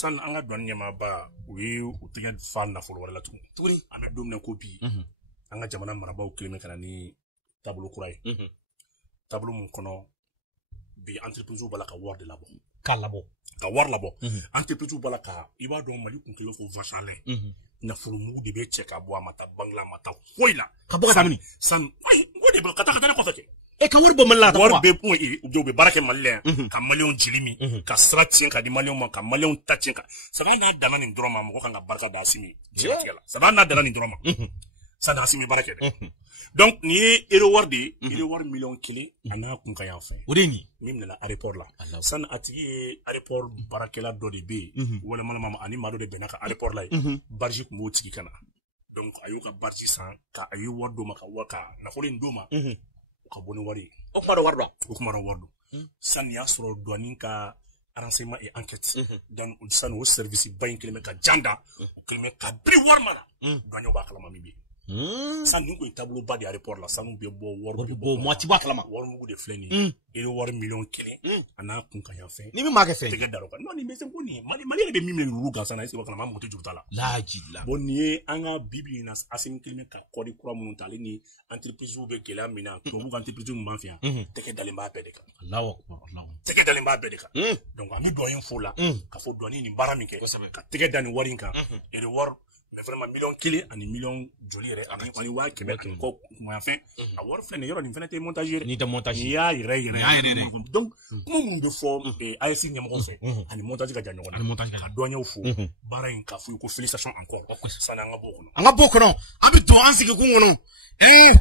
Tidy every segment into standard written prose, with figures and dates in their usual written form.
san an ka dɔnni ɲɛmaaba u ye u tɛgɛ fa nafolo wɛrɛ la tuguni an bɛ don min na ko bi an ka jamana marabaaw kelen bɛ ka na ni taabolo kura ye taabolo mun kɔnɔ bi entreprise b'a la ka wari de labɔ ka wari labɔ entreprise b'a la ka i b'a dɔn Mali kun kelen ko vachalin nafolo mugu de bɛ cɛ ka bɔ a ma taa bangla ma taa foyi la ka bɔ ka taa mini san ko de ka taa ne kɔfɛ kɛ ka wari bɔ Mali la wari bɛ kun u bɛ baara kɛ Mali la yan ka maliyɛnw jeli min ka sira tiɲɛ ka di maliyɛnw ma ka maliyɛnw ta tiɲɛ ka saba n'a danna nin dɔrɔn ma mɔgɔ kan ka barika da Asimi diɲɛlatigɛ la saba n'a danna nin dɔrɔn ma sanni Asimi baara kɛ dɛ donc nin ye erreur de ye erreur miliyɔn 1 a n'a kun ka yan fɛ o de ye min minɛna aéroport la sanni a tigi ye aéroport baarakɛla dɔ de bɛ yen walamalama ani maa dɔ de bɛnna ka aéroport la ye barge kun b'o tigi kana donc a y'o ka barge san ka a ye wari d'o ma ka nafolo in d'o ma ka bɔ ni wari ye o kuma dɔ wari dɔn o kuma dɔ wari dɔn sanni y'a sɔrɔ douane ka renseignement et enquête donc sanni o service ba in kelen bɛ ka janda o kelen bɛ ka biri wari ma la douane b'a kalama min bɛ yen sanni ko tableau ba de aéroport la sanu bɛ bɔ wari bɛ bɔ moitié b'a kalama wari mugu de filɛ nin ye e wari miliyɔn 1 a n'a kun ka yan fɛ ni min m'a kɛ fɛn tɛgɛ dar'o kan non nin bɛ se ko nin Mali yɛrɛ bɛ min minɛ wulu gansan na est-ce que o kana moto juru t'a la laajila bon nin ye an ka bibi in na Asimi kelen bɛ ka kɔdi kura minnu ta ale ni entreprise bɛ gɛlɛya min na tubabu ka entreprise min b'an fɛ yan tɛgɛ dalen b'a bɛɛ de kan tɛgɛ dalen b'a bɛɛ de kan donc an bɛ douane fo la ka fɔ douane nin baara min kɛ ka tɛgɛ da nin wari in kan et wari mais vraiment miliyɔn 1 ani miliyɔn joli yɛrɛ ani waa 100 kɔ kumafɛn a wari filɛ nin yɔrɔ nin fana tɛ montage yɛrɛ ni tɛ montage n'i y'a yɛrɛ donc kuma minnu bɛ fɔ AES ɲɛmɔgɔw fɛ ani montage ka jan ɲɔgɔn na ka douaniers fo baara in ka fɔ ko félicitations encore sanni an ka bɔ o kɔnɔ an ka bɔ o kɔnɔ an bɛ don an sigikun kɔnɔ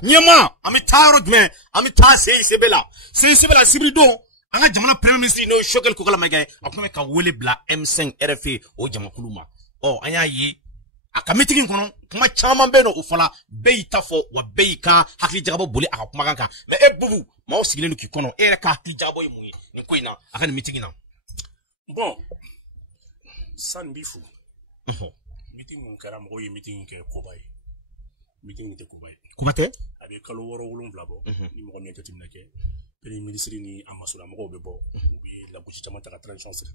ɲɛma an bɛ taa yɔrɔ jumɛn an bɛ taa CICB la sibiri don an ka jamana premier ministre n'o Choguel Kokala Mayiga a tun bɛ ka wele bila M5 RFA o jamakulu ma an y'a ye a ka meeting kɔnɔ kuma caman bɛ yen nɔ o fɔla bɛɛ y'i ta fɔ wa bɛɛ y'i ka hakili jagabɔ boli a ka kumakan kan mais Bubu maaw sigilen don k'i kɔnɔ e yɛrɛ ka hakili jagabɔ ye mun ye nin ko in na a ka nin meeting na bon sanni bi fu meeting mun kɛra mɔgɔw ye meeting kɛ koba ye meeting tɛ koba ye koba tɛ a bɛ kalo 6 7 bɔ ni mɔgɔ min jateminɛ kɛ premier ministre ni a masola mɔgɔw bɛ bɔ u bɛ lagosi caman ta ka transition siri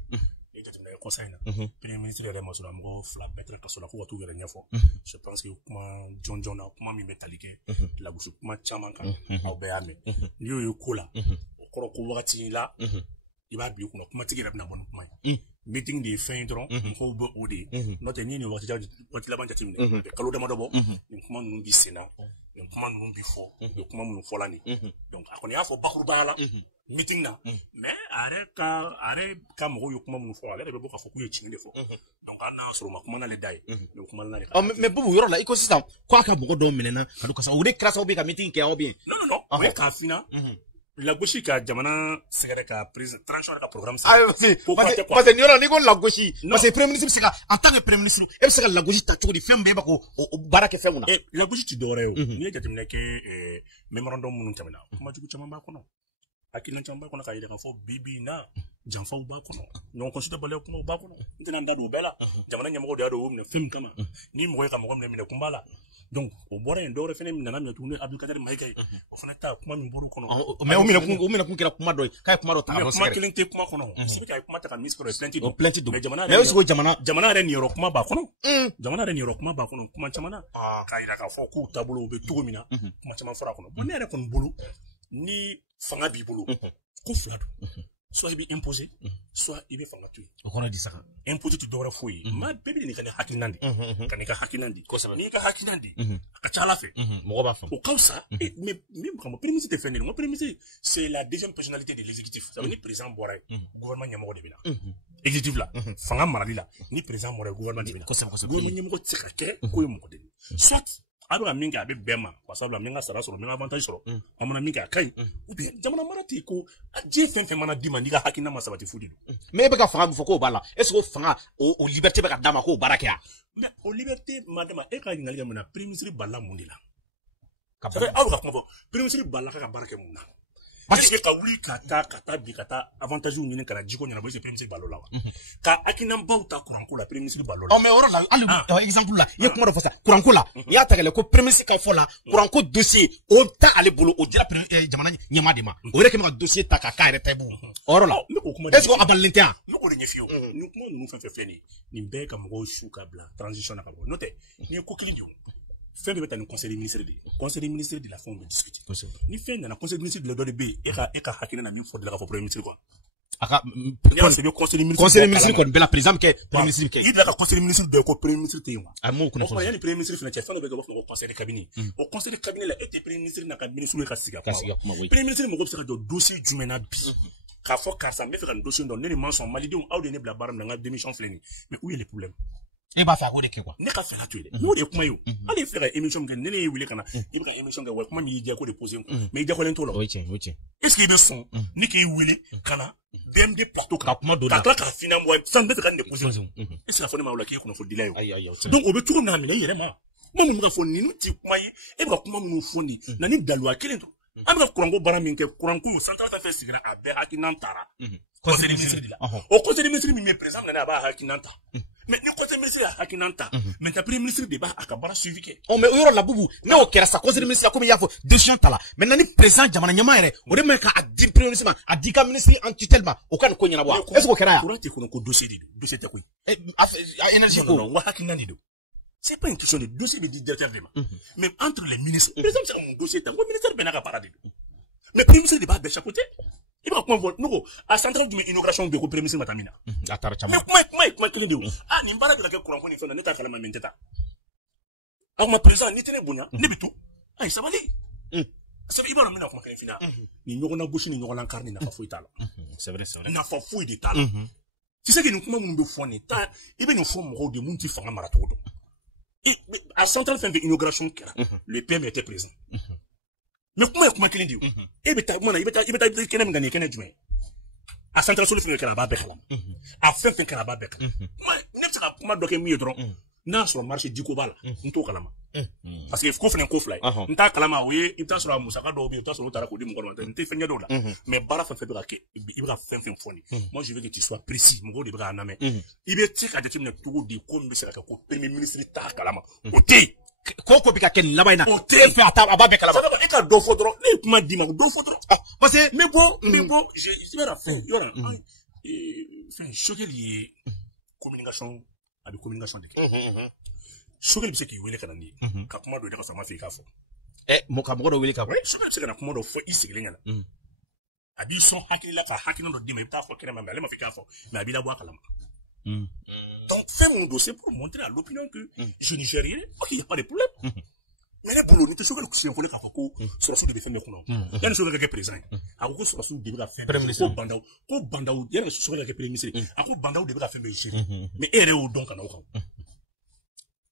e jateminɛ conseil na premier ministre yɛrɛ masola mɔgɔ 2 bɛɛ tɛ kaso la ko ka t'u yɛrɛ ɲɛfɔ je pense que kuma jɔnjɔn na kuma min bɛ tali kɛ lagosi kuma caman kan aw bɛɛ y'a mɛn n'i y'o ye ko la o kɔrɔ ko wagati la i b'a bila i kunna kumatigi yɛrɛ bɛna bɔ ni kuma ye meeting de ye fɛn ye dɔrɔn mɔgɔw bɛ o de ye n'o tɛ n'i ye nin waati laban jateminɛ a bɛ kalo damadɔ bɔ nin kuma ninnu bi sen na nin kuma ninnu bi fɔ u bɛ kuma minnu fɔla nin donc a kɔni y'a fɔ bakurubaya la meeting na mais a yɛrɛ ka mɔgɔw ye kuma minnu fɔ ale yɛrɛ bɛ bɔ k'a fɔ k'u ye tiɲɛ de fɔ donc hali n'a sɔrɔ u ma kuma n'ale da ye mais u kuma n'ale kan mais Bubu yɔrɔ la i ko sisan k'a ka mɔgɔ dɔw minɛna ka don ka o de kɛra sababu ye ka meeting kɛ aw bɛ yen non o ye k'a finna lagosi ka jamana sɛgɛrɛ ka président transition ka programme sa parce que ni yɔrɔ n'i ko lagosi parce que premier ministre bɛ se ka en tant que premier ministre e bɛ se ka lagosi ta cogo di fɛn bɛɛ b'a ko o baara kɛ fɛn mun na lagosi ti dɔwɛrɛ ye o n'i ye jateminɛ kɛ memorandum minnu tɛmɛna kumajugu caman b'a kɔnɔ hakilina caman b'a kɔnɔ k'a yira k'a fɔ bi na janfaw b'a kɔnɔ ɲɔgɔn consultable kumaw b'a kɔnɔ n tɛna n da don o bɛɛ la jamana ɲɛmɔgɔ de y'a dɔn o minɛ fɛn min kama ni mɔgɔ ye ka mɔgɔ minɛ kun b'a la donc o bɔra yen dɔwɛrɛ fɛnɛ nana minɛ tuguni Abdulkader Mayiga ye o fana ta kuma min bɔr'o kɔnɔ mais o minɛ kun kɛra kuma dɔ ye k'a ye kuma dɔ ta kuma kelen tɛ kuma kɔnɔ sibi k'a ye kuma ta ka ministre de plainte don mais jamana yɛrɛ niyɔrɔ kuma b'a kɔnɔ jamana yɛrɛ niyɔrɔ kuma b'a kɔnɔ kuma caman na k'a yira k'a fɔ k'u taabolo u bɛ cogo min na kuma caman fɔra a kɔnɔ bon ne yɛrɛ kɔni bolo ni fanga b'i bolo ko fila don soit i bɛ imposer soit i bɛ fanga to yen o kɔnɔ di saga imposer tɛ dɔwɛrɛ foyi ye maa bɛɛ bɛ nin ka ne hakilina de ka n'i ka hakilina di n'i ka hakilina di a ka ca Ala fɛ mɔgɔ b'a faamu o ka fisa mais kama premier ministre tɛ fɛn de ye premier ministre c'est la deuxième personnalité de l'exécutif ça veut dire ni président bɔra yen gouvernement ɲɛmɔgɔ de bɛ na exécutif la fanga marali la ni président bɔra yen gouvernement de bɛ na gouvernement ɲɛmɔgɔ tɛ se ka kɛ k'o ye mɔgɔ de ye soit a bɛ ka min kɛ a bɛ bɛn ma pasabila min ka sara sɔrɔ min ka avantage sɔrɔ a mana min kɛ a ka ɲi ou bien jamana mara tɛ ko diɲɛ fɛn fɛn mana d'i ma n'i ka hakilina ma sabati fu de don mais e bɛ ka fanga min fɔ k'o b'a la est ce que o fanga o liberté bɛ ka d'a ma k'o baara kɛ a mais o liberté ma d'a ma e ka ɲininkali kɛ mun na premier ministre balila mun de la aw bɛ ka kuma fɔ premier ministre balila ka baara kɛ mun na parce que ka wuli ka taa avantage ɲini kana jiko ɲɛnabɔ c'est premier ministre balo la wa ka hakilinaba ta courant ko la premier ministre balo la mais yɔrɔ la hali exemple la i ye kuma dɔ fɔ sa courant ko la n'i y'a ta k'a lajɛ ko premier ministre ka fɔ la courant ko dossier o ta ale bolo o dira jamana ɲɛmaa de ma o yɛrɛ kɛ bɛ ka dossier ta k'a k'a yɛrɛ ta i bolo o yɔrɔ la est-ce que a balilen tɛ yan ne k'o de ɲɛf'i ye ni kuma ninnu fɛn fɛn filɛ nin ye nin bɛɛ ka mɔgɔw su ka bila transition na ka bɔ n'o tɛ n'i ye ko kelen jɔ fɛn de bɛ taa ni conseil des ministres de ye conseil des ministres de la fɛnw bɛ discuter ni fɛn nana conseil des ministres de la dɔ de bɛ yen e ka hakilina na min fɔ de la ka fɔ premier ministre kɔnɔ a ka conseil des ministres kɔni bɛɛ la président kɛ premier ministre kɛ i bila ka conseil des ministres dɔ ye ko premier ministre tɛ yen wa a m'o kunnafoni yanni premier ministre fana cɛ fɛn dɔ bɛ kɛ u b'a fɔ ko conseil de cabinet o conseil de cabinet la e tɛ premier ministre n'a ka ministre ye ka sigi a kuma premier ministre mɔgɔ bɛ se ka jɔ dossier jumɛn na bi k'a fɔ karisa n bɛ fɛ ka nin dossier dɔn ne ni ma sɔn malidenw aw de ye ne bila baara min na n ka démission filɛ nin mais où est le problème e b'a fɛ a k'o de kɛ quoi ne ka fɛ ka to yen dɛ n'o de ye kuma ye o hali i filɛ ka émission kɛ ne y'i wele ka na i bɛ ka émission kɛ wa kuma min y'i diya k'o de poser mais i diyagoyalen t'o la est ce que i bɛ sɔn ne k'i wele ka na BMD plateau kan kuma dɔ ka tila k'a f'i ɲɛna sisan n bɛ fɛ ka nin de poser est ce que a fɔ ne ma o la k'i ye kunnafoni dila ye o donc o bɛ cogo min na minɛ i yɛrɛ ma kuma min bɛ ka fɔ ninnu tɛ kuma ye e bɛ ka kuma minnu fɔ nin na ni daluya kelen to an bɛ ka kuranko baara min kɛ kuranko central fɛn fɛn sigira a bɛɛ hakilina taara conseil des ministres de la o conseil des ministres min bɛ président nana a b'a hakilina ta mais ni conseil des ministres y'a hakilina ta maintenant premier ministre de b'a a ka baara suivi kɛ mais o yɔrɔ la bubu n'o kɛra sa conseil des ministres comme i y'a fɔ décision ta la maintenant ni président jamana ɲɛmaa yɛrɛ o de man ka a di premier ministre ma a di ka ministre en tutelle ma o ka nin ko ɲɛnabɔ est ce que o kɛra yan kuran tɛ kɔnɔ ko dossier de don dossier tɛ koyi énergie ko n ka hakilina de don c'est pas une question de dossier bɛ di directeur de ma mais entre les ministres président bɛ se ka mun dossier ta n ko ministère bɛɛ n'a ka baara de don mais premier ministre de b'a bɛɛ chapeauté i bɛ ka kuma fɔ ne ko a central jumɛn inauguration bɛ ko premier ministre ma taa min na a taara caman mais kuma kelen de o nin baara bɛ ka kɛ kuranko ni fɛn na ne t'a kalama mais n tɛ taa a kuma président n'i tɛ ne bonya ne bɛ to ayi sabali sabu i b'a dɔn n bɛna kuma kelen f'i ɲɛna nin ɲɔgɔnna gosi ni ɲɔgɔnna kari ni nafa foyi t'a la nafa foyi de t'a la tu sais que nin kuma minnu bɛ fɔ nin ta i bɛ nin fɔ mɔgɔw de mun tɛ fanga maracogo dɔn a central fɛn fɛn inauguration kɛra le PM était présent mais kuma ye kuma kelen de ye e bɛ taa kuma na i bɛ taa kɛnɛ min kan nin ye kɛnɛ jumɛn a central solu fɛn kɛra a b'a bɛɛ kalama a fɛn fɛn kɛra a b'a bɛɛ kalama ne bɛ se ka kuma dɔ kɛ min ye dɔrɔn n'a sɔrɔ marché diko b'a la n t'o kalama parce que ko fana ko fila ye n t'a kalama o ye i bɛ taa sɔrɔ a musaka dɔw bɛ yen i bɛ taa sɔrɔ o taara k'o di mɔgɔ dɔ ma n tɛ fɛn ɲɛ dɔw la mais baara fɛn fɛn bɛ ka kɛ i bɛ ka fɛn fɛn fɔ nin moi je veux que tu sois précis mɔgɔw de bɛ k'a lamɛn i bɛ se ka jateminɛ cogo di ko min bɛ se ka kɛ ko premier ministre t'a kalama o tɛ yen ko bɛ ka kɛ nin laban in na o tɛ yen a b'a bɛɛ kalama e ka dɔ fɔ dɔrɔn ne ye kuma d'i ma dɔ fɔ dɔrɔn parce que n bɛ bɔ je bɛ na fɛn yɔrɔ fɛn Sogɛli ye communication a bɛ communication de kɛ Sogɛli bɛ se k'i wele ka na n'i ye ka kuma dɔ yɛrɛ ka sɔrɔ a ma fɔ i k'a fɔ ka mɔgɔ dɔ wele ka fɔ Sogɛli bɛ se ka na kuma dɔ fɔ i sigilen ɲɛna a b'i sɔn hakili la ka hakilina dɔ d'i ma i bɛ taa fɔ kɛnɛ ma mais ale ma fɔ i k'a fɔ mais a b'i labɔ a kalama donc fɛn mun don c'est pour montrer à l'opinion que je n'y gère rien ok il y a pas de problème mais ne bolo ni tɛ Sogɛli siɲɛ fɔlen k'a fɔ ko sɔrɔsiw de bɛ fɛn bɛɛ kɔnɔ yanni Sogɛli ka kɛ président ye a ko sɔrɔsiw de bɛ ka fɛn bɛɛ ko bandaw yanni Sogɛli ka kɛ premier ministre a ko bandaw de bɛ ka fɛn bɛɛ gérer mais e yɛrɛ y'o dɔn ka na o kan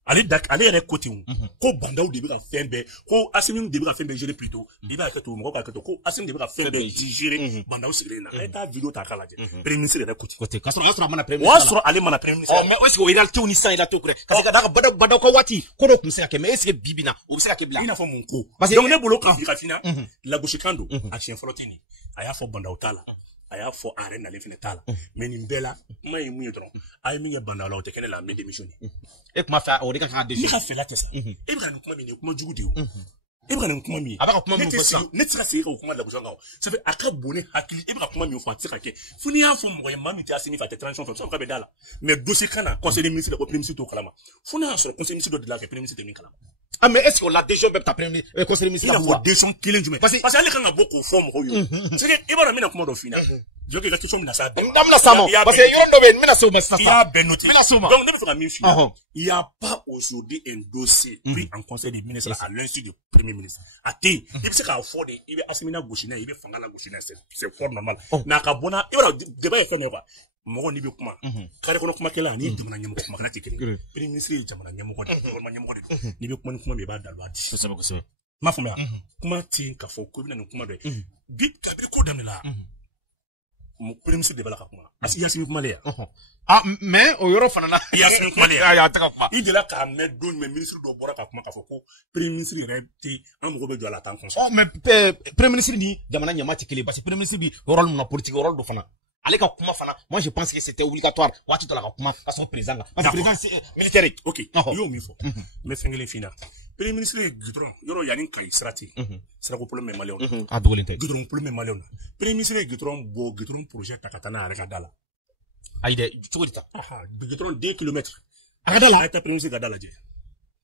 ale yɛrɛ ko ten ko bandaw de bɛ ka fɛn bɛɛ ko Asimi de bɛ ka fɛn bɛɛ gérer plutôt i b'a hakɛ to mɔgɔw k'a hakɛ to ko Asimi de bɛ ka fɛn bɛɛ gérer bandaw sigilen na a ye taa vidéo ta k'a lajɛ premier ministre yɛrɛ ko ten k'a sɔrɔ a mana premier ministre o y'a sɔrɔ ale mana premier ministre mais est-ce que o réalité ni san réalité kɔrɔ parce que ka d'a kan badaw ka waati ko dɔ tun bɛ se ka kɛ mais est-ce que bi na o bɛ se ka kɛ bila i n'a fɔ mun ko donc ne bolo kan ka fina lagosikan don a siɲɛ fɔlɔ tɛ nin a y'a fɔ bandaw t'a la a y'a fɔ a yɛrɛ nalen fana t'a la mais nin bɛɛ la kuma ye mun ye dɔrɔn a ye min kɛ bandaw la o tɛ kɛ ne la n bɛ démissionner e kuma fɛ o de ka kan ka démissionner ne ka fɛla tɛ sa e bɛ ka nin kuma min ye kuma jugu de ye o e bɛ ka nin kuma min ye a bɛ ka kuma min fɔ sisan ne tɛ se ka segin ka o kuma lagosi kan o ça fait a ka bon ne hakili e bɛ ka kuma min fɔ a tɛ se ka kɛ fo n'i y'a fɔ mɔgɔ ye maa min tɛ Asimi fɛ a tɛ transition fɛ sɔrɔ k'a bɛ da la mais dossier kan na conseil des ministres ko premier ministre t'o kalama fo n'a y'a sɔrɔ conseil ministre dɔ de la kɛ premier ministre tɛ min kalama mais est-ce que la décision bɛɛ bɛ taa premier conseil des ministres la fɔ décision kelen jumɛn parce que ale kan ka bɔ k'o fɔ mɔgɔw ye c'est que i b'a dɔn n bɛna kuma dɔ f'i ɲɛna je veux que i ka question bɛna s'a bɛɛ ma n bɛna s'a ma parce que yɔrɔ dɔ bɛ yen n bɛna s'o ma sisan i y'a bɛɛ noter n bɛna s'o ma donc ne bɛ fɛ ka min f'i ɲɛna il y a pas aujourd'hui un dossier pris en conseil des ministres à l'insu du premier ministre a tɛ yen i bɛ se k'a fɔ de i bɛ Asimi lagosi n'a ye i bɛ fanga lagosi n'a ye c'est fort normal mais a ka bɔ n'a i b'a dɔn débat ye fɛn dɔ ye quoi mɔgɔ n'i bɛ kuma carré kɔnɔ kumakɛla ani jamana ɲɛmɔgɔ kumakɛla tɛ kelen ye premier ministre ye jamana ɲɛmɔgɔ de ye gouvernement ɲɛmɔgɔ de don n'i bɛ kuma ni kuma min i b'a dalu a di kosɛbɛ kosɛbɛ m'a faamuya kuma tɛ yen k'a fɔ ko i bɛna nin kuma dɔ ye bi kabini ko daminɛ la premier ministre de bala ka kuma asi Yasimi kuma le ya ah mais o yoro fana na Yasimi kuma le ya ta ka kuma il de la ka me don mais ministre do bora ka kuma ka fɔ ko premier ministre yɛrɛ te an mɔgɔ bɛ jɔ a la tan kɔsɔ oh mais premier ministre ni jamana ɲɛma tɛ kelen parce que premier ministre bi rôle mun na politique rôle do fana ale ka kuma fana moi je pense que c'était obligatoire waati to la ka kuma ka son président la parce que président c'est militaire ok yo min fɔ mais fɛn kelen fina premier ministre ye goudron yɔrɔ yanni kayi sira te sira ko problème malien a dogolen tɛ goudron problème malien na premier ministre ye goudron bɔ goudron projet ta ka taa n'a yɛrɛ ka da la ayi dɛ cogo di ta goudron 2 kilomètres a ka da la a ye taa premier ministre ka da lajɛ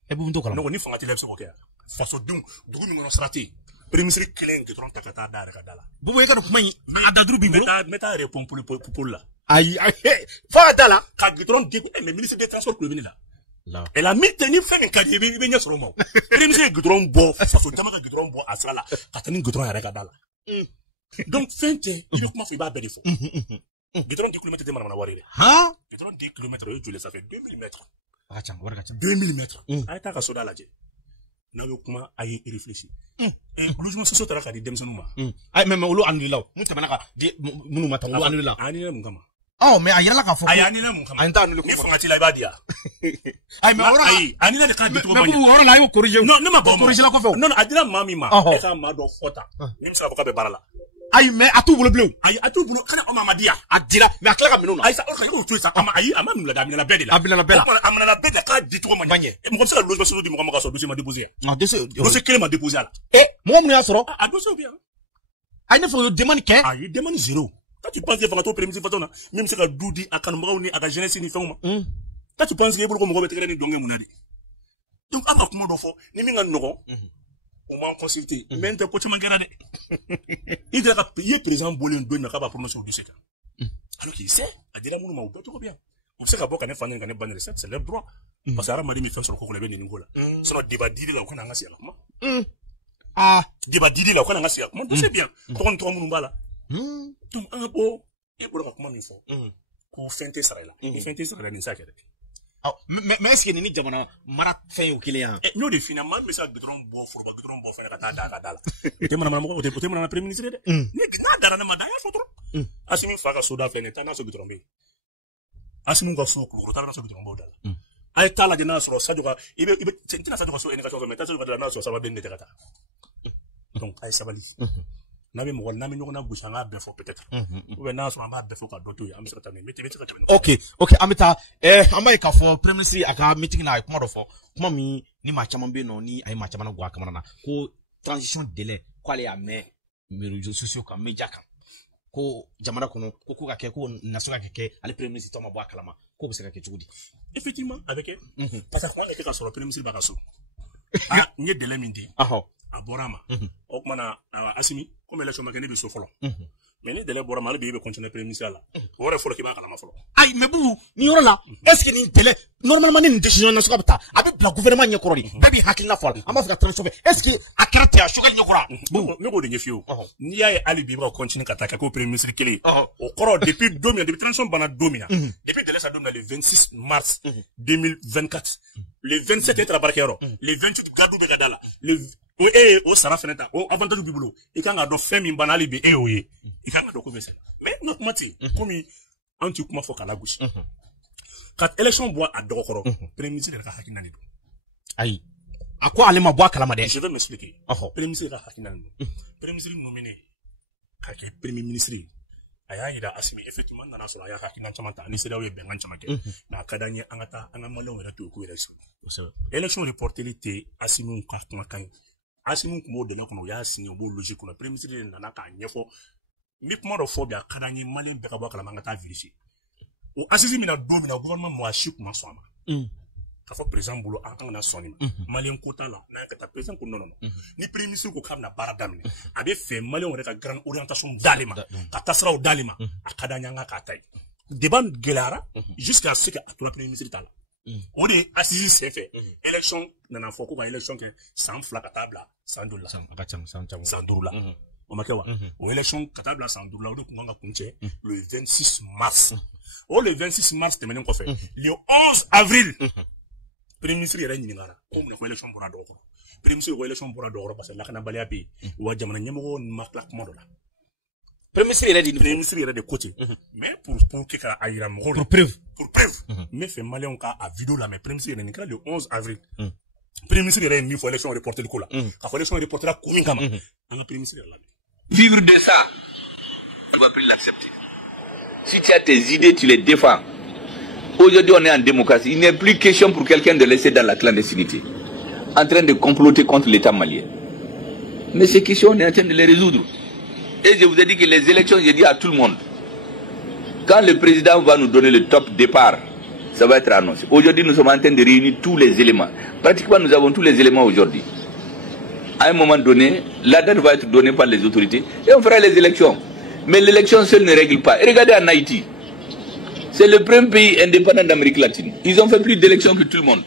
e bɛ mun to kalama donc ni fanga t'i la i bɛ se k'o kɛ fasodenw dugu min kɔnɔ sira te yen premier ministre kelen goudron ta ka taa da yɛrɛ ka da la bubu e ka kuma in a da duru bi bolo n bɛ taa répond pour la ayi fo a da la ka goudron mais ministre des transports kulo bɛ ne la elle a mis tenir fɛn min ka di i bɛ ɲɛ sɔrɔ o ma premier ministre ye goudron bɔ faso caman ka goudron bɔ a sira la ka taa ni goudron yɛrɛ ka da la donc fɛn tɛ i bɛ kuma fɔ i b'a bɛɛ de fɔ goudron 10 kilomètres tɛ manamana wari dɛ goudron 10 kilomètres o ye joli ça fait 2000 mètres a ka ca wari ka ca 2000 mètres a ye taa ka soda lajɛ n'a bɛ kuma a ye réfléchir logement social taara ka di denmisɛnninw ma ayi mais olu annulé la mun tɛmɛna ka di minnu ma taa olu annulé la a annulé mun kama oh mais a yirala k'a fɔ a ye annulé mun kama a ye t'a annulé ni fanga t'i la i b'a di yan ayi mais yɔrɔ ayi annulé de k'a di cogo ma ɲɛ mais yɔrɔ la a y'o corriger non ne ma bɔ corriger la kɔfɛ non a dira maa min ma e ka maa dɔ fɔ tan min bɛ se k'a fɔ k'a bɛ baara la ayi mais a t'u bolo bilen ayi a t'u bolo kana o ma di yan a dira mais a tila ka minɛ o la ayi sa o ka y'o to yen sa ayi a ma minɛ a minɛna bɛɛ de la a minɛna bɛɛ la a minɛna bɛɛ de k'a di cogo ma ɲɛ mɔgɔ bɛ se ka logement social di mɔgɔ ma ka sɔrɔ dossier ma déposé dossier kelen ma déposé a la mɔgɔ minnu y'a sɔrɔ a dossier bɛ yan ayi ne fɛ o ye demande kɛ a ye demande zéro quand tu penses que fanga t'o premier ministre fatɔ na min bɛ se ka du di a kanubagaw ni a ka jeunesse ni fɛnw ma quand tu penses que e bolo ko mɔgɔ bɛ tɛgɛrɛ ni dɔnkɛ mun na de donc an ka kuma dɔ fɔ ni min ka nɔgɔn o m'an consulter mais n tɛ ko caman kɛra dɛ i dira ka i ye président bɔlen don min na k'a b'a prononcer o dossier kan alors qu'il sait a dira minnu ma o dɔn cogo bɛ yan u bɛ se ka bɔ ka ne fa ɲini ka ne ba ɲini c'est leur droit parce que hadamaden bɛ fɛn sɔrɔ ko ko la i bɛ nin ko la sinon débat dili la u kana an ka sigi a la kuma débat dili la u kana an ka sigi a kuma dossier bɛ yan tɔgɔ ni tɔgɔ minnu b'a la donc an ka bɔ e bɔra ka kuma min fɔ ko fɛn tɛ sara i la ni fɛn tɛ sara i la nin tɛ se ka kɛ dɛ mais est-ce que nin ni jamana mara fɛn ye o kelen yan n y'o de f'i ɲɛna maa min bɛ se ka goudron bɔ foroba goudron bɔ fɛnɛ ka taa da a ka da la o tɛ manamana mɔgɔ o tɛ manamana premier ministre dɛ n'a dara ne ma da n y'a fɔ dɔrɔn Asimi fa ka soda filɛ nin ye taa n'a sɔrɔ goudron bɛ yen Asimi ka so kulukoro taa n'a sɔrɔ goudron b'o da la a ye taa lajɛ n'a sɔrɔ Sadio ka i tɛna Sadio ka so éducation fɛ mais taa Sadio ka da la n'a sɔrɔ saba bɛ nin de tɛ ka taa donc a ye sabali n'a bɛ mɔgɔ n'a bɛ ɲɔgɔn na gosi an k'a bɛɛ fɔ peut-être ou bien n'a sɔrɔ an b'a bɛɛ fɔ ka dɔ to yen an bɛ se ka taa mais tɛ se ka tɛmɛ ok an bɛ taa an b'a ye k'a fɔ premier ministre a ka meeting na a ye kuma dɔ fɔ kuma min ni maa caman bɛ yen nɔ ni a ye maa caman gɔ a kamana na ko transition délai k'ale y'a mɛn réseaux sociaux kan média kan ko jamana kɔnɔ ko ka kɛ ko naso ka kɛ ale premier ministre tɔ ma bɔ a kalama k'o bɛ se ka kɛ cogo di effectivement a bɛ kɛ parce que kuma bɛ kɛ ka sɔrɔ premier ministre b'a ka so n ye délai min di a bɔra a ma o kuma na Asimi comme élection ma kɛ ne bɛ so fɔlɔ mais ni délai bɔra ma hali bi e bɛ continuer premier ministre la o yɛrɛ fɔlɔ k'i b'a kalama fɔlɔ ayi mais bubu nin yɔrɔ la est ce que nin délai normalement ni nin décision naso ka bɛ taa a bɛ bila gouvernement ɲɛkɔrɔ de bɛɛ b'i hakilina fɔ a la an b'a fɛ ka transition kɛ est ce que a kɛra ten a choguel ɲɛkɔrɔ ne k'o de ɲɛf'i ye o n'i y'a ye hali bi i bɛ ka continuer ka taa kɛ ko premier ministre kelen o kɔrɔ depuis don min na depuis transition banna don min na depuis délai sa don min na le 26 mars 2024 le 27 e taara baarakɛyɔrɔ le 28 gadu bɛ ka da la o o sara fɛnɛ ta o avantage b'i bolo i kan ka dɔn fɛn min banna hali bi e y'o ye i kan ka dɔn ko bɛ se mais n ka kuma ten komi an ti kuma fɔ k'a lagosi ka élection bɔ a dɔgɔ kɔrɔ premier ministre yɛrɛ ka hakilina de don ayi a ko ale ma bɔ a kalama dɛ je vais m'expliquer premier ministre ka hakilina de don premier ministre nominé ka kɛ premier ministre a y'a yira Asimi effectivement nana sɔrɔ a y'a hakilina caman ta ani CEDEAO ye bɛnkan caman kɛ mais a ka d'an ye an ka taa an ka maliyɛnw yɛrɛ to yen ko élection élection reporteli tɛ Asimi ka kumakan ye Asimi kun b'o dɛmɛ kɔnɔ o y'a signé o b'o logique kɔnɔ premier ministre de nana k'a ɲɛfɔ n bɛ kuma dɔ fɔ bi a ka d'an ye maliyɛn bɛɛ ka bɔ a kalama an ka taa vérifier o assise min na don min na gouvernement mɔgɔ si kun ma sɔn a ma k'a fɔ président bolo an kana sɔn nin ma maliyɛn ko t'a la n'an ka taa président ko non ni premier ministre ko k'a bɛna baara daminɛ a bɛ fɛ maliyɛnw yɛrɛ ka grande orientation d'ale ma ka taasiraw d'ale ma a ka d'an ye an ka k'a ta ye débat gɛlɛyara jusqu'à ce que a tora premier ministre ta la o de ye assise senfɛ élection nana fɔ ko ka élection kɛ san 2 ka taa bila san 2 la san 2 la o ma kɛ wa o élection ka taa bila san 2 la o de kun kan ka kun cɛ le 26 mars o le 26 mars tɛmɛnen kɔfɛ le 11 avril premier ministre yɛrɛ ɲininkara ko mun na ko élection bɔra dɔgɔ kɔrɔ premier ministre ko élection bɔra dɔgɔ kɔrɔ parce que lakanabaliya bɛ yen wa jamana ɲɛmɔgɔ ma tila kuma dɔ la Premier ministre il y a des côtés. Mais pour que ça aille à pour preuve. Mais fait malin cas à vidéo là, mais premier ministre le 11 avril. Premier ministre il y a mis faut élection reporter le coup là. Quand élection reporter là, combien comme? On a premier ministre là. Vivre de ça, on va plus l'accepter. Si tu as tes idées, tu les défends. Aujourd'hui, on est en démocratie. Il n'est plus question pour quelqu'un de laisser dans la clandestinité, en train de comploter contre l'État malien. Mais ces questions, on est en train de les résoudre. Et je vous ai dit que les élections, j'ai dit à tout le monde, quand le président va nous donner le top départ, ça va être annoncé. Aujourd'hui, nous sommes en train de réunir tous les éléments. Pratiquement, nous avons tous les éléments aujourd'hui. À un moment donné, la date va être donnée par les autorités et on fera les élections. Mais l'élection seule ne règle pas. Et regardez en Haïti. C'est le premier pays indépendant d'Amérique latine. Ils ont fait plus d'élections que tout le monde.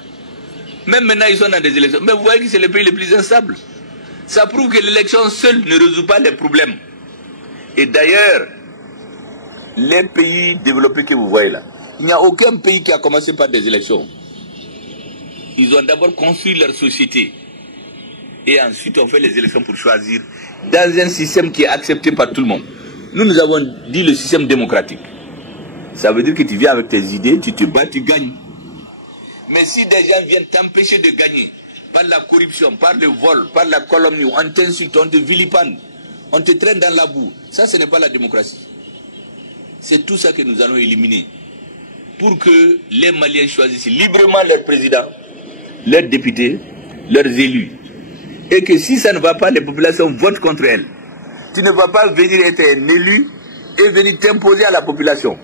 Même maintenant, ils sont dans des élections. Mais vous voyez que c'est le pays le plus instable. Ça prouve que l'élection seule ne résout pas les problèmes. Et d'ailleurs, les pays développés que vous voyez là, il n'y a aucun pays qui a commencé par des élections. Ils ont d'abord construit leur société. Et ensuite, on fait les élections pour choisir dans un système qui est accepté par tout le monde. Nous avons dit le système démocratique. Ça veut dire que tu viens avec tes idées, tu te bats, tu gagnes. Mais si des gens viennent t'empêcher de gagner par la corruption, par le vol, par la calomnie, on t'insulte, on te vilipende, on te traîne dans la boue, ça ce n'est pas la démocratie. C'est tout ça que nous allons éliminer pour que les Maliens choisissent librement leurs présidents, leurs députés, leurs élus. Et que si ça ne va pas, les populations votent contre elles. Tu ne vas pas venir être un élu et venir t'imposer à la population.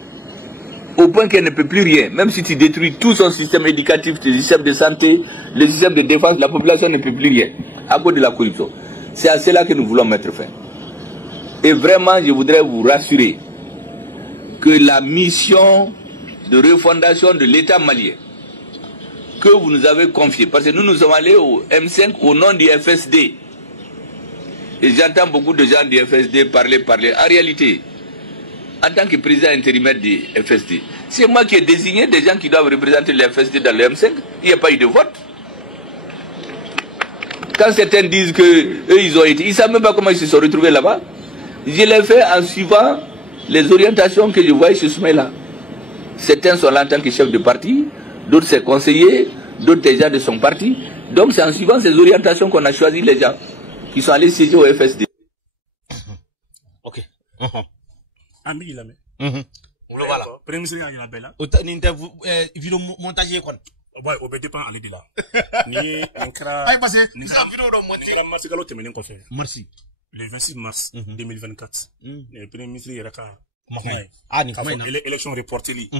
Au point qu'elle ne peut plus rien. Même si tu détruis tout son système éducatif, le système de santé, le système de défense, la population ne peut plus rien. À cause de la corruption. C'est à cela que nous voulons mettre fin. Et vraiment, je voudrais vous rassurer que la mission de refondation de l'État malien que vous nous avez confiée, parce que nous sommes allés au M5 au nom du FSD. Et j'entends beaucoup de gens du FSD parler. En réalité, en tant que président intérimaire du FSD, c'est moi qui ai désigné des gens qui doivent représenter le FSD dans le M5. Il n'y a pas eu de vote. Quand certains disent qu'eux, ils ont été, ils ne savent même pas comment ils se sont retrouvés là-bas. Je l'ai fait en suivant les orientations que je voyais chez Soumaïla. Certains sont là en tant que chef de parti, d'autres ses conseillers, d'autres des gens de son parti. Donc c'est en suivant ces orientations qu'on a choisi les gens qui sont allés siéger au FSD. Ok. Ami il a mis. Voilà. Premier ministre il y a la belle. Vidéo montage quoi. Ouais, au BD pas aller de là. Ni incra. Ay parce que ça vidéo do monter. Incra mars galo temenen ko fait. Merci. Le 26 mars 2024. Le premier ministre il raka. Ah ni comment élection reportée li.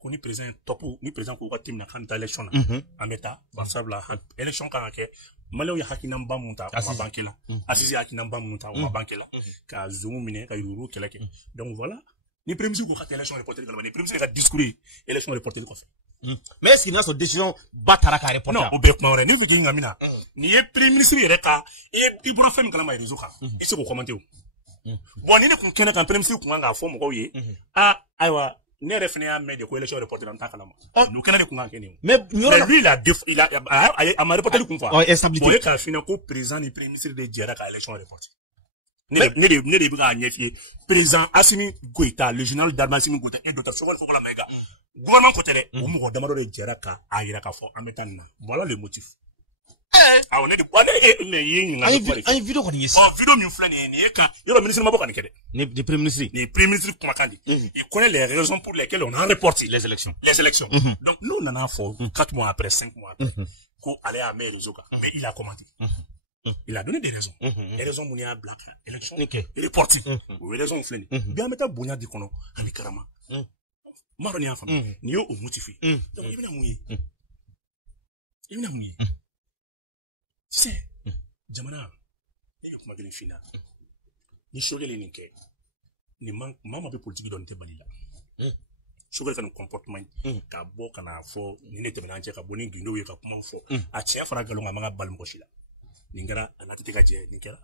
Qu'on y présente top ni présent ko watim na kan élection na. En état, barsabla élection kan ke Malais ya hakina mba munta wa bankela. Assisi hakina mba munta wa bankela. Ka zumu mine ka yuru kelake. Donc voilà. Ni premier ministre ko ka élection reportée ni premier ministre ka discours élection reportée ko fait. Mais est-ce qu'il y a son décision bataraka reporter? Non, au bec maure ni veki ngamina. Ni e premier ministre yere ka e bura fem kala ma réseau ka. Il se ko commenter. Bon ni ne kun kena kan premier ministre kun nga fo mo ko ye. Ah aywa ne refene a me de ko élection reporter dans ta kala ma. Nous kena de kun nga keni. Mais lui il a ma reporter kun fa. Oh, instabilité. Bon e ka fina ko président ni premier ministre de Diara ka élection reporter. Ne de biga nyefi président Assimi Goïta le général d'Armasimi Goïta et d'autres secondes faut la mega gouvernement côté o mo damaro de Djeraka ayira ka fo ametanna voilà le motif ah on est de quoi mais yin ay vidéo ko ni yes oh vidéo mi flani ni ka yo ministre maboko ni kede ni premier ministre kuma kandi il connaît les raisons pour lesquelles on a reporté les élections donc nous on en a fait 4 mois après 5 mois après ko aller à mer zoka mais il a commenté. Il a donné des raisons. Les raisons mounia black élection reporté. Oui, raisons flènes. Bien mettre bonia di kono ami karama. Maroni en famille. Ni yo motivé. Donc il vient mouiller. Il vient mouiller. Tu sais, jamana. Il y a comment gagner final. Ni choguer les ninké. Ni maman be politique donne te balila. Choguer kan comportement. Ka bo kana fo ni ne te menanje ka boni gindo ye ka kuma fo. A tia fara galonga manga balm ko shila. Ningara anatete ka je ninkera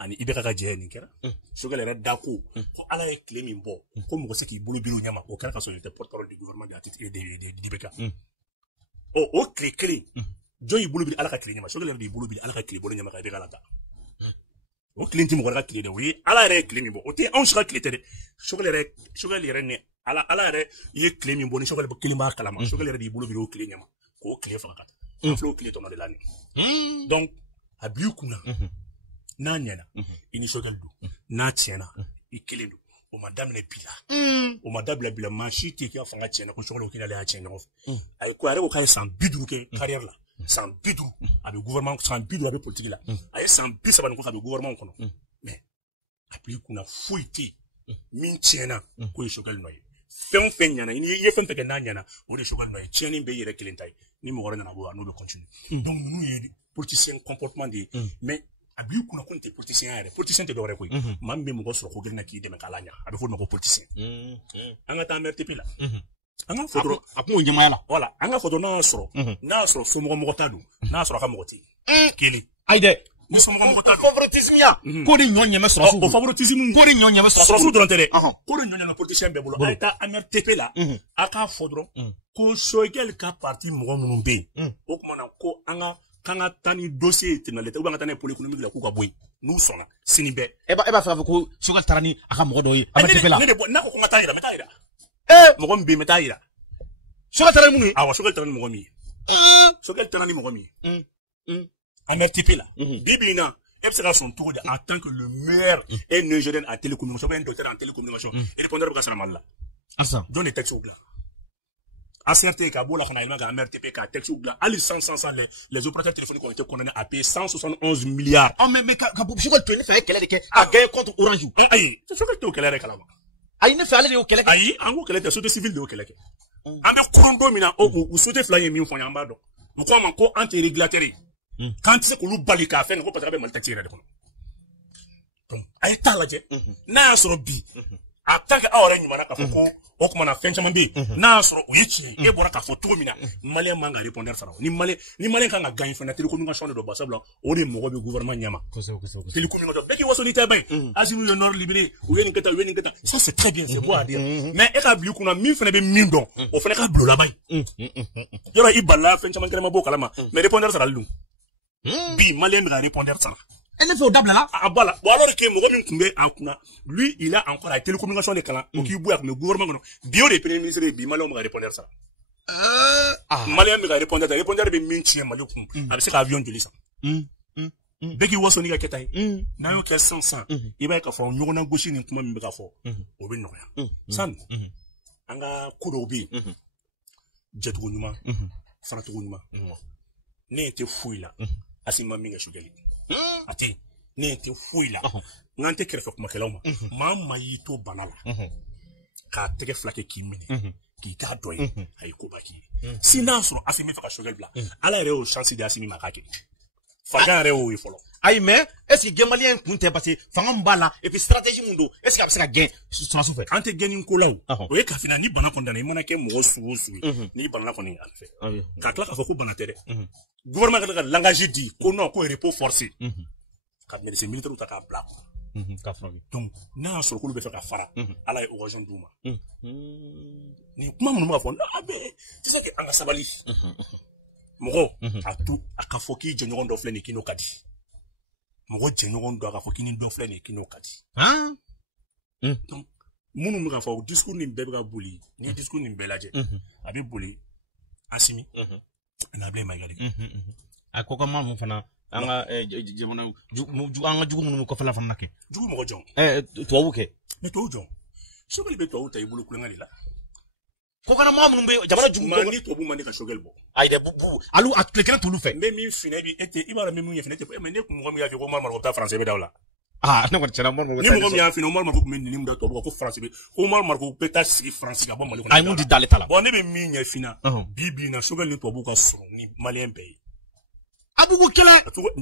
ani ibeka ka je ninkera sogale ra dako ko ala e clé min bo ko mo se ki bulu biru nyama o kala ka so était porte-parole du gouvernement de Atiti et de Ibeka o clé joyi bulu biru ala ka clé nyama sogale di bulu biru ala ka clé bolu nyama ka de kala ta O client mo ka clé de oui ala re clé mi bo o te on sera clé de chogal re ne ala re ye clé mi bo ni chogal bo clé ma kala ma chogal re di bolo biro clé nyama ko clé fa ka flo clé to na de l'année donc abiu kuna na nyana ini chogal do na tiena i clé do o madame ne bila o madame bila machi ti ka fanga tiena ko chogal o kina le a tiena ay ko are ko kay san bidu ke carrière la sans bidou avec gouvernement sans bidou avec politique là ay sans bidou ça va nous avec gouvernement kono mais appli kuna fouiti min tiena ko chogal noy fen nyana ni ye fen peke na nyana o de chogal noy tieni be yere kelentay ni mo gorana na bo no be continue donc nous y politicien comportement de mais abli kuna ko te politicien te dore ko mambe mo go so ko gena ki de mekalanya abi fo no ko politicien anga ta mertepi là anga photo akun njema la voilà anga photo na soro so mo tadu na soro ka mo ti kili aide ni so mo tadu favoritisme ya ko di nyon nyeme soro o favoritisme ko di nyon nyeme soro do ntele ko di nyon na politicien be bolo aita amertepe la aka photo ko sogel ka parti mo munu be o kuma na ko anga kanga tani dossier tenalete ou anga tani poli économique la ku ka boy nous sona sinibe eba fa ko sogal tarani aka mo do yi amertepe la ne de na ko ngata ira meta ira mogon be meta ira sogal tarani munu awa sogal tarani mogon mi sogal tarani mogon mi amertipe la bibina ebsera son tour de en tant que le meilleur et nigérien en télécommunication un docteur en télécommunication et répondeur ka sana la asa donne les textes là ACRT ka bola khona ilma ka amertipe ka texte là ali 100 les opérateurs téléphoniques ont été condamnés à payer 171 milliards mais ka sogal to ni fa kele de ke a gagné contre Orange ayi sogal to kele rek kalama ayi ne fa ale de o kele ayi ango kele te société civile de o kele ke ambe kondo mina o société flyer mi fo nyamba do ko man ko anti régulateur quand c'est que lu bali ka fe ko patara be malta tire de kono donc ay talaje na soro bi attaque awara nyuma na ka fo ko o kuma na fen chama bi na soro o yichi e bora ka fo to mina malien manga répondre fara ni malien kan ga gagner fo na télécommunication de basabla o de mo go be gouvernement nyama télécommunication dès qu'il was on était bien asimu le nord libéré ou yen ngata ça c'est très bien c'est beau à dire mais e ka bi kuna mi fene be min don o fene ka blo la bay yora iballa fen chama krema bo kalama mais répondre sara lu bi malien ga répondre sara elle fait au double là voilà bon alors que mo min kumbe akuna lui il a encore la télécommunication de kala o ki bu ak le gouvernement bio de premier ministre bi malien ga répondre sara malien ga répondre be min chien malikum avec cet avion de lisa beki waso ni ga ketay na yo ke 100 iba ka fo nyogona goshi ni kuma mbe ka fo o be noya san anga kudo bi jetu nyuma faratu nyuma ne te fuila asima minga shugali ati ne te fuila ngante kerfe kuma kelawma mama yito banala ka tege flake kimene ki ka doy ay ko baki sinasro asimi fa ka shugali bla ala re o chance de asimi makake faga re o ifolo ayi mais est-ce que Gemalien kunte parce fanga mbala et puis stratégie mundo est-ce que absaka gain sur fait quand te gagner ko law o ye ka fina ni bana condamné mana ke mo su ni bana ko ni al fait ka kla ka fa ko bana tere gouvernement ka langage dit ko non ko repos forcé ka medecin militaire ta ka bla ka frangi donc na so ko lu be fa ka fara ala e occasion duma ni kuma mun ma fo abe c'est ça que anga sabali mogo atu akafoki jonyogon do fleni kino kadi mogo jonyogon do akafoki ni do fleni kino kadi donc munu mu ka fo discours ni bebe ka boli ni discours ni belaje abi boli asimi na blame magadi akoko ma mu fana anga jemona anga jugu munu ko fala famna ke jugu mogo jon to wuke mais to jon shogel be to tay bulu kulenga la ko kana ma munu be jamana jugu mani to bu mani ka shogel bo ayde bu alu atlekere to lu fe mais mi fine bi ete ibara mi mu ye fine ete mais ne ko mo ya fi ko mal ko ta français be dawla na ko tena mo ni mo ya fi no mal ko min ni mu to ko français be ko mal ko peta si français ka bo mal ko ay mun di dale tala bon ne be mi nya fina bibi na shogel ni to bu ka so ni malien be abu ko kele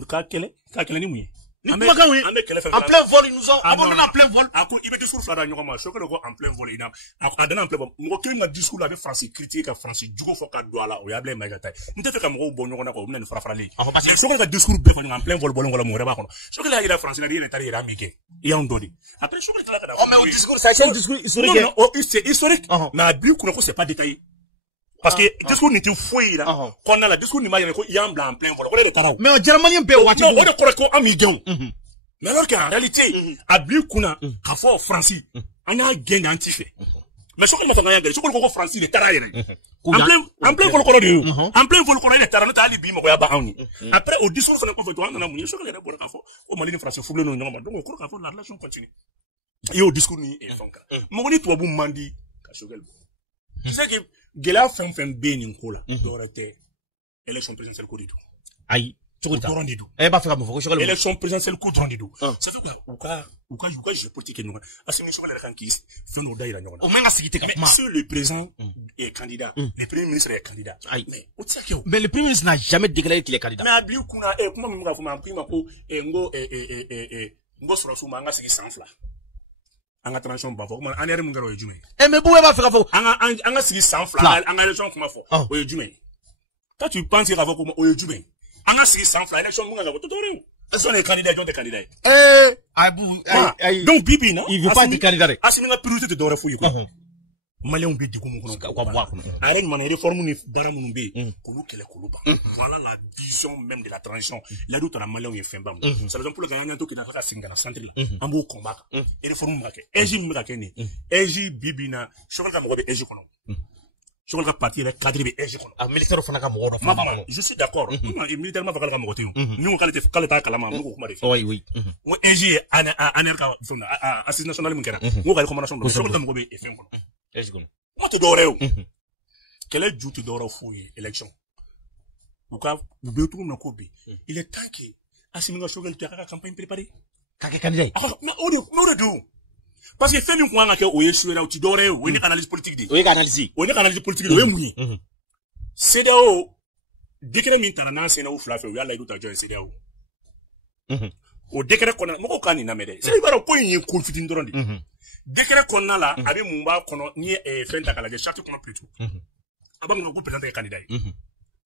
ka kele ni mu ye en plein vol ils nous ont abandonné en plein vol ako ibe discours fara nyoma shogel ko en plein vol ina adana en plein vol mo ke nga discours la be français critique ka français jugo fo ka do ala o ya blé magata ntete ka mo bo nyona ko mna ni fara le parce que shogel ka discours be fo en plein vol bolongo la mo reba kono shogel ya ira français na ira tari ira mike ya ndodi après shogel tala ka mais au discours ça c'est un discours historique non c'est historique mais bi ko c'est pas détaillé parce que discours n'était fouillé là qu'on a la discours ni ma ko yambla en plein vol ko le taraw mais au germanien be wati non o de ko ami gen Mais alors qu'en réalité, à Biukuna, à fort Francis, on a un gain antifait. Mais ce qu'on m'a fait gagner, ce qu'on a Francis, les taraïres. En plein volcano de en plein volcano de Tarano, t'as les bimos à Bahauni. Après, au discours, on a fait on a mouillé, ce qu'on a pour la fois, au Mali de France, foulé, non, donc on croit qu'à la relation continue. Et au discours, ni et son cas. Mon toi, vous mandi, Kachogel. Tu sais que, Gela fait ben in cola, d'orate, élection présidentielle corridor. Aïe. Élection présidentielle corridor. C'est tout quoi, ou quand je politique, nous, à ce moment-là, les gens qui font nos daïra, nous, sur le président est candidat, le premier ministre est candidat. Mais le premier ministre n'a jamais déclaré qu'il est candidat. Mais à Biukuna, comment nous avons un prix, ngo sur la manga c'est sans fla. Anga transition ba fo, an ere mungaro ejume. Mais boué va faire fo. Anga c'est sans fla, anga élection comment fo. O ejume. Toi tu penses qu'il va comment o ejume. Anga c'est sans fla, élection mungaro to doré. Ce sont les candidats qui ont des candidats. Donc Bibi non, il veut pas être candidat. Asimi nga priorité de doré fo yiko. Malien be di ko mon kono. Arène man réforme ni baramu be ko lu kele ko lu ba. Voilà la vision même de la transition. La doute la malien est fin bam. C'est raison pour le gagnant to ki na ka singa na centre là. Ambo combat. Et réforme ma ke. Eji mi ka kene. Eji Bibi na chokol ka mo be eji kono. Chokol ka parti le cadre be eji kono. Ah militaire fana ka mo do. Je suis d'accord. Militairement va ka mo gote. Ni ko kale te kale ta kala ma ko kuma de. Oui. Mo eji anerka fona assise nationale mun kera. Mo ka recommandation do. Chokol ka mo be efem kono. Moi, tu dors où? Quel est le jour tu dors au fouille, élection? Ou quand, vous devez tout le monde copier. Il est temps que, Assimi Chogel, tu as la campagne préparée. Kake candidat. Ah, mais on est d'où? Parce que fait nous quoi, on est sur là où tu dors où, on est analyse politique. On est analyse. On est analyse politique, on est mouillé. C'est d'où, décret maintenant, c'est là où Flafé, où il y a l'aide à John, c'est d'où. Au décret qu'on a, mon candidat, mais c'est pas un point, il y a un coup de fitin d'orandi. Décret qu'on a là, avec Mumba, qu'on a ni fait ta calage, chaque qu'on a plutôt. Avant qu'on a présenté les candidats.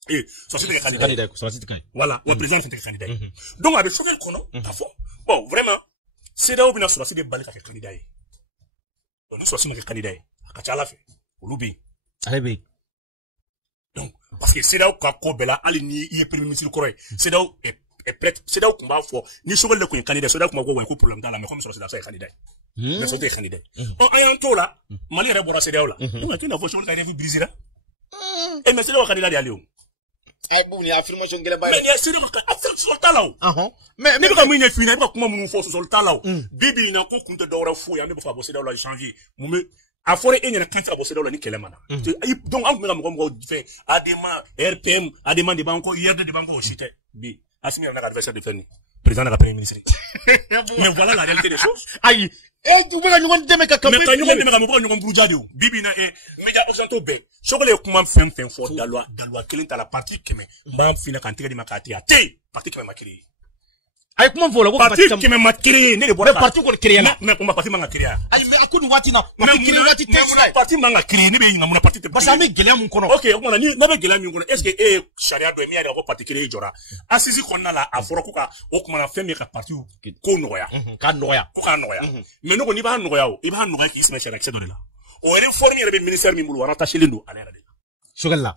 Et, ça c'est des candidats. Voilà, on présente des candidats. Donc, avec ce qu'on a, bon, vraiment, c'est là où on a choisi des balles avec les candidats. On a choisi des candidats. À Kachala fait, au Loubi. Allez, donc, parce que c'est là où Kakobela, Alini, il est premier ministre correct. C'est là où est prête, c'est là où on va faire, ni cheval de candidat, c'est là où on va voir un coup pour l'homme dans la, mais comme ça, c'est candidat. Mais c'est des candidats. En ayant tout là, Mali est bon à ces là. Tu m'as dit, la voix, on t'a vu briser là. Et mais c'est là où candidat d'aller où? Aïe, bon, il y a affirmation qu'elle est mais il y a c'est là où sur le talent. Mais comme il est fini, pas comment mon force sur le talent. Bibi, il n'a qu'un compte d'or fou, il y a même pas bosser là, changer. Mais, à forêt, il y a un candidat à bosser là, ni quelle mana. Donc, on me fait, à des mains, RPM, à des mains de banques, hier de banques au chité. B. Assimi un adversaire de Fanny. Président de la première ministre. Mais voilà la réalité des choses. Aïe. Eh, tu veux la nous demander qu'à mais quand nous avons Bibi na média occidentaux ben chocolat comment faire fort dans loi quelle est la partie que mais m'en fina quand tu dis ma carte té partie que m'a créé aïe comment voilà partie que m'a créé ne le bon partie qu'on créé là mais on m'a partie m'a créé aïe mais écoute watina partie m'a créé ne be na partie te parce que me gelé mon kono OK on a ni na be gelé mon kono est-ce que charia do mi ya ko partie créé jora assisi qu'on a la aforo ko ka o kuma na fait me ka partie ko noya ka noya mais nous on y va noya o iba noya qui se met charia c'est là o réforme le ministère mi bulu wara ta chelindo ala la Chogella.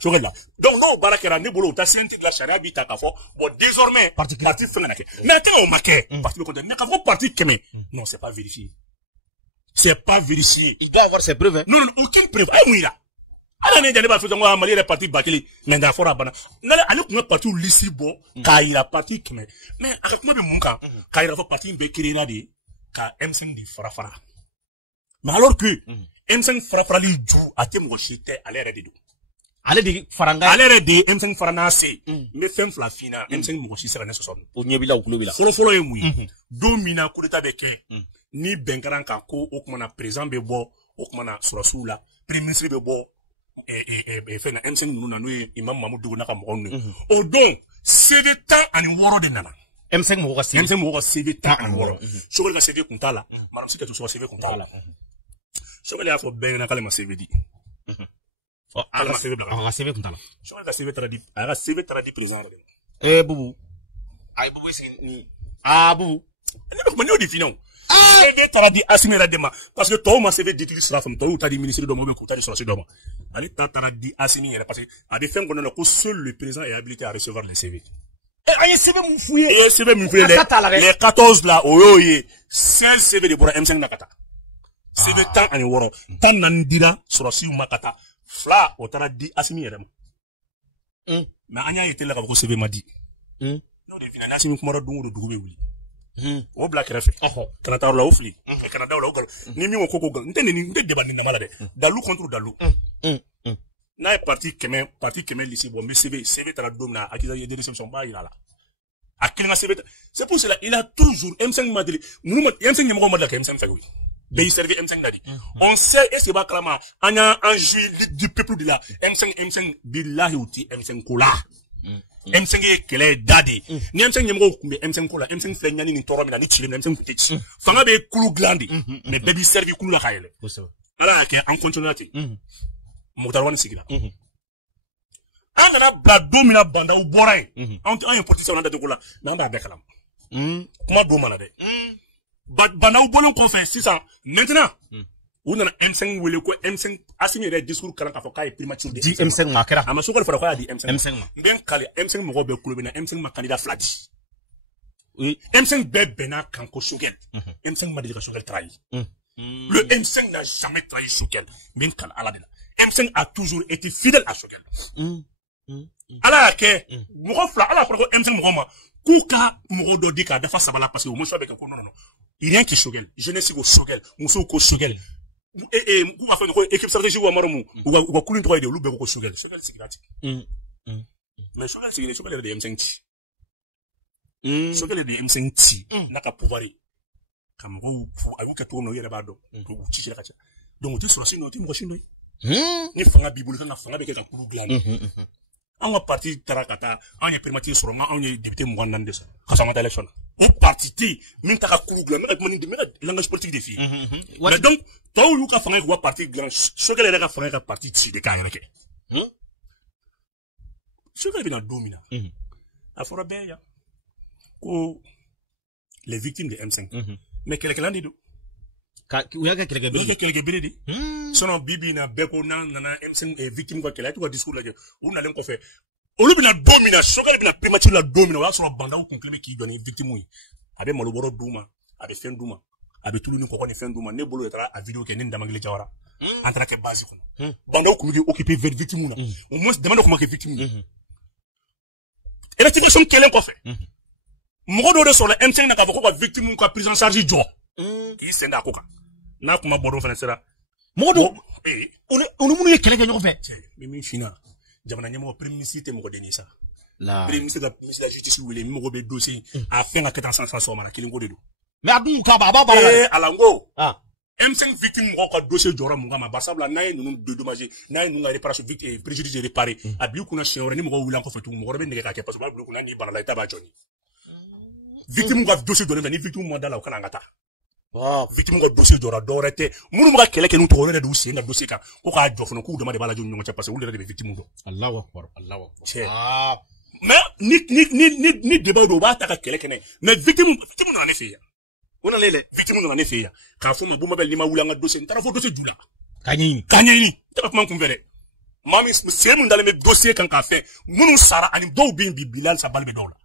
Donc, non, barakera, ne bolo, ta senti de la charia bita kafo, bon, désormais, parti fenanake. Mais attends, on marquait, parti le mais kafo parti keme. Non, c'est pas vérifié. C'est pas vérifié. Il doit avoir ses preuves, hein. Non, aucune preuve. Ah, oui, là. Ah, n'est pas faisant, moi, Mali, les partis bakili, mais dans la forêt, n'a allez, qu'on a parti lissi bo, kaira parti keme. Mais, avec moi, de mon cas, kaira fa parti bekiri na de, ka M5 di farafara. Mais alors que, M5 farafara li jou, a te mo chite, à l'air de do. Ale de faranga ale de M5 farana se me fem fla fina M5 mo shi sera ne so o nyebila o kulobila folo e mui do mina coup d'état beke ni bengaran kan ko o kuma na président be bo o kuma na surasula premier ministre be bo fe na M5 nunu na no imam Mamadou na ka mo onu o don CV temps ani woro de nana M5 mo ko CV temps ani woro so ko CV kuntala madame c'est que tout so CV kuntala so ko ya fo ben na kala ma CV di ala CV kuntala so ala CV tradi président bubu ay bubu ni bubu ne ko di finon CV tradi Assimi Radema parce que toi ma CV d'étude sera femme toi tu as dit ministre de mo be ko ta di sur doma ali ta tradi Assimi parce que a des fins qu'on a que seul le président est habilité à recevoir les CV Aïe, CV mou fouillé. Et CV mou fouillé. Les 14 là, oh, 16 CV de Bora M5 Nakata. CV tant en woro. Tant nandira, sur la si ou makata. Fla, otara di asimi yedem. Mais Anya était là, quand CV m'a dit. Non, de finance, asimi kumara dungu de dougou wuli. O black refe. Canada la ofli. Canada la ogal. Ni mi woko gogal. Ntene ni débat ni malade. Dalou contre Dalou. Na est parti kemé lycée bon mais CV tara domna akiza de réception ba il là. Akilna CV. C'est pour cela il a toujours M5 Madrid. M5 nyamo madla M5 fagui. Bay servi M5 nadi. On sait est-ce que ba klama anya enjeu du peuple de là. M5 billahi outi M5 kola. M5 kele dadi. Ni M5 nyamo kumbe M5 kola. M5 flenya ni toro mina ni chile M5 petit. Fanga be kulu glandi. Mais baby servi kulu la kayele. Ala ke en continuité. Motarwani sigila. Angana bla domina banda ou boray. On est porté on a de gola. Namba bekalam. Comment domana de. Banda ou bolon qu'on fait 600. Maintenant, on a M5 wele ko M5 asimi re discours kala ka foka e primature de M5 makera. Amasuko le fara di M5. M5. Ben kale M5 mo be kulo bena M5 ma candidat fladi. M5 be bena kanko Choguel. M5 ma délégation elle trahi. Le M5 n'a jamais trahi Choguel. Ben kale ala de. M5 a toujours été fidèle à Choguel. Ala ke mo fla ala ko M5 mo ma kuka mo do dika dafa sabala parce que mo so be kan ko non. Il rien que Choguel. Jeunesse ko Choguel, muso ko Choguel. Ku ma fa ko équipe stratégique ou amaromu ou kulin to ide lu be ko Choguel. Choguel sikirati. Mais Choguel Choguel de M5 ti. Choguel de M5 ti naka pouvoir kam go abuka to no yere ba do to ci ci la ka. Donc tu sur sino ti mo shindo. Ni fanga bibulu kan fanga be ka kulu glani. On va partir tarakata, on est permis sur moi, on est député Mouandan de ça. Quand on a l'élection. On partit, même ta kulu glani, le langage politique des filles. Mais donc, toi ou ka fanga ou partir glani, ce que les gars fanga ka partir ci de ka yake. Ce que les gens dominent. A fora bien ya. Ko les victimes de M5. Mais quelqu'un dit do. Uyaga kelege biridi sono bibi na beko na M5 e victime ko kela to discours la je una len ko fe olu bina domina Choguel bina primature la domina wa so banda ko conclame ki doni victime yi abe malo boro duma abe fen duma abe tulu ni ko ko ni fen duma ne bolo etara a vidéo ke ni ndamangile jawara entra ke base ko banda ko mi occuper vers victime na au moins demande ko ma ke victime électrification kelen ko fe mo do sur le M5 na ka ko victime ko prise en charge jo qui senda koka na kuma bodo fana sera modo onu munu ye kelege ñoko fe mi fina jamana ñamo premier ministre mo ko denisa la premier ministre de la justice wele mi mo ko be dossier a fin a 400 so mara kilin ko dedo mais adu ka ba alango M5 victime mo ko dossier jora mo ngama basabla nay nunu de dommage nay nunu réparation victime préjudice réparé abi kuna chewre ni mo ko wulan ko fatu mo ko be ndeke ka ke parce que ba kuna ni bana la taba joni victime ko dossier donné ni victime mo dala ko kana ngata victime ko dossier dora dorete munu mo ka kele ke nu to re de usi na dossier kan ko ka jofono ku demande bala jonyo ngata parce que wulere de victime do Allahu akbar mais ni débat do ba ta ka kele kene mais victime na ne fiya wona lele victime na ne fiya ka fo mo buma bel ni ma wula nga dossier tara fo dossier dula kanyini ta ko man kum fere mami c'est mun dale me dossier kan ka fe munu sara ani do bin bi bilal sa balbe dola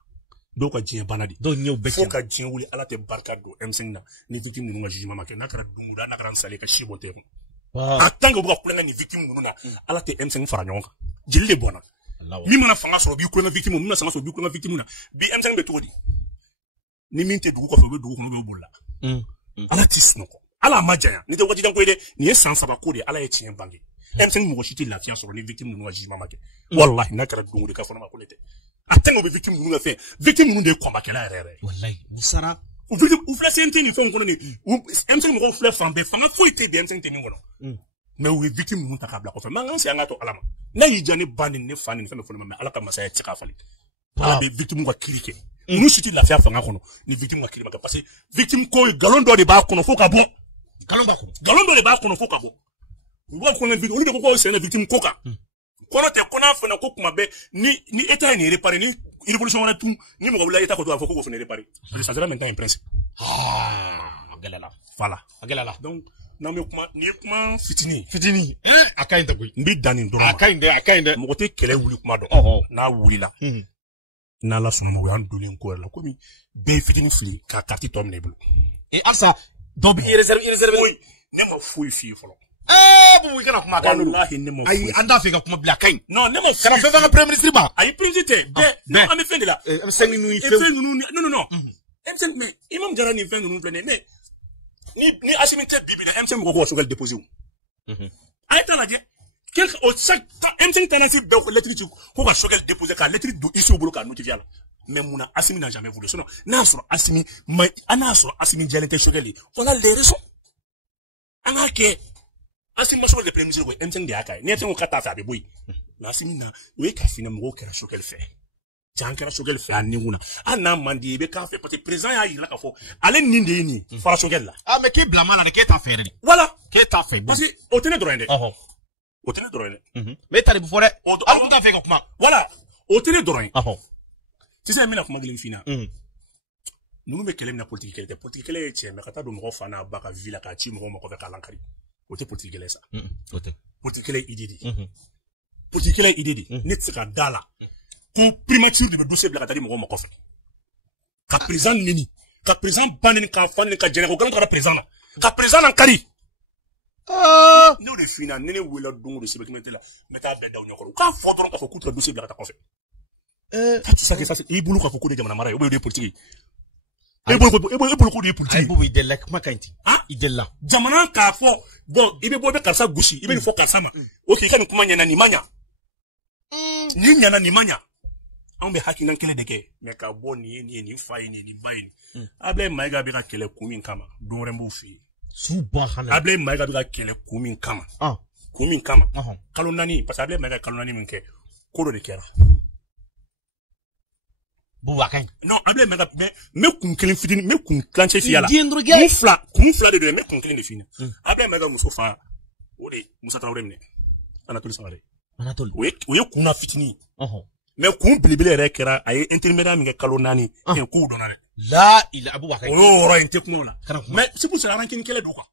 do ka jien banadi do ñew be fo ka jien wuli ala te barka do M5 na ni victime nu nga jugement make nakara dunguda nakara nsale ka shibote ko atanga buka kulenga ni victime nu na ala te M5 fara ñonka jille bona mi mana fanga so bi kulenga victime mu na sanga so bi kulenga victime na bi M5 be todi ni minte dugu ko fe be dugu ko be bolla ala tisno ko ala majaya ni te wati dan ko ide ni esan saba ko de ala ye tien bangi M5 mo shiti la fiance so ni victime nu nga jugement make wallahi nakara dungude ka fona ma ko lete atanga be victime nu nga fe victime nu de combat kala rere wallahi musara ou fleur senti ni fon kono ni M5 mo fleur fambe fanga fo ite de M5 teni ngono mais ou victime nu takabla ko fe manga si anga to alama na yijani bani ne fani fe me fona ma ala ka masaya tika fali ala be victime ko krike nu shiti la fiance fanga kono ni victime ko krike parce que victime ko galon do de ba kono fo ka bon galon do de ba kono fo ka bon wo ko na victime oni de ko c'est une victime koka kono te kona fana ko kuma be ni état ni réparer ni révolution wana tout ni mo wala état ko to ko fana réparer ça sera maintenant un principe galala voilà galala donc na me kuma ni kuma fitini akainde boy mbi dani ndoro akainde mo ko te kele wuli kuma do na wuli la n'ala sɔnna o y'an donnen ko yɛrɛ la komi bɛɛ ye fitinin fili k'a carte tɔ minɛ i bolo. Asa dɔ bi réserve ne ma foyi f'i ye fɔlɔ. Bubu i kana kuma kan wallahi ne ma foyi. Ayi an t'a fɛ ka kuma bila kaɲi. Non ne ma foyi. Kana fɛn fɛn ka premier ministre ba. Ayi premier ministre tɛ bɛɛ non an bɛ fɛn de la. M5 ninnu ye fɛn ninnu non M5 mais Imam Jara ni fɛn ninnu filɛ mais ni Assimi tɛ bibi de M5 mɔgɔ ko Choguel déposé o. A ye taa lajɛ au chaque M5 tenancy bɛɛ ko lettre ci ko ka Choguel déposé ka lettre don ici au bolo ka notifier la. Mais Mouna Assimi n'a jamais voulu. Sinon, n'a sɔrɔ Assimi jɛlen tɛ Choguel ye. Voilà les raisons. An ka kɛ Assimi ma Choguel de premier ministre ko M5 de y'a k'a ye. Ni M5 ko k'a t'a fɛ a bɛ bɔ yen. Mais Assimi na o ye ka finɛ mɔgɔw kɛra Choguel fɛ. Can kɛra Choguel fɛ a nin kunna. Hali n'a man di i bɛ k'a fɛ parce que président y'a yira k'a fɔ ale nin de ye nin fara Choguel la. Ah mais k'i bila mana de k'e t'a fɛ de. Voilà. K'e t'a fɛ. Parce que o tɛ ne dɔrɔn ye dɛ. O tɛ ne dɔrɔn ye dɛ. Mais e ta de bɛ fɔ dɛ. Hali kun t'a fɛ ka kuma. Voilà. O tɛ ne dɔrɔn ye. Sisan n bɛna kuma kelen f'i ɲɛna. Ninnu bɛ kɛlɛ min na politique kɛlɛ tɛ. Politique kɛlɛ ye tiɲɛ mais ka taa don mɔgɔ fa n'a ba ka vie la k'a ci mɔgɔw ma kɔfɛ k'a lankari. O tɛ politique kɛlɛ sa. O tɛ. Politique kɛlɛ ye idée de ye. Politique kɛlɛ ye idée de ye. Ne tɛ se ka da la. Ko primature de bɛ dossier bila ka taa di mɔgɔw ma kɔfɛ. Ka président neni, ka président ba neni, k'a fa neni, ka jɛnɛ ko galon ka président na. Ka président lankari. N'o de f'i ɲɛna ni ne welela don o don sɛbɛntimɛtɛ la n bɛ taa bɛɛ da u ɲɛkɔrɔ. K'a fɔ dɔrɔn k'a fɔ k'u tɛ dossier bila ka taa kɔfɛ. Ça i bolo k'a fɔ ko de jamana mara ye ou bien o de ye politique ye. E bolo ko de ye politique ye. Bubu i delila kuma ka ɲi ten. I delila. Jamana k'a fɔ bon i bɛ bɔ i bɛ karisa gosi i bɛ nin fɔ karisa ma. O k'i ka nin kuma ɲɛna nin ma ɲa. Nin ɲɛna nin ma ɲa. Anw bɛ hakilina kelen de kɛ mais ka bɔ nin ye nin fa ye nin ye nin ba ye nin. Ablaye Mayiga bɛ ka kɛlɛ kun min kama don wɛrɛ n b'o f'i ye. Subahana. Ablaye Mayiga bɛ ka kɛlɛ kun min kama. Kun min kama. Kalo 4 parce que Ablaye Mayiga kalo 4 min kɛ ko dɔ de kɛra. Boubacar. Non, Ablaye Mayiga mais kun kelen fitini mais kun klancɛ f'i la. Kun fila de don mais kun kelen de f'i ɲɛna. Ablaye Mayiga muso fa o de Musa Traoré minɛ. Anatole Sangare. Anatole. O ye kunna fitini. Mais kun belebele yɛrɛ kɛra a ye intermédiaire min kɛ kalo 4 k'u dɔnna dɛ. La ila Abubakar. O y'o yɔrɔ in tɛ kuma o la. Mais c'est pour cela rancune kɛlɛ don quoi.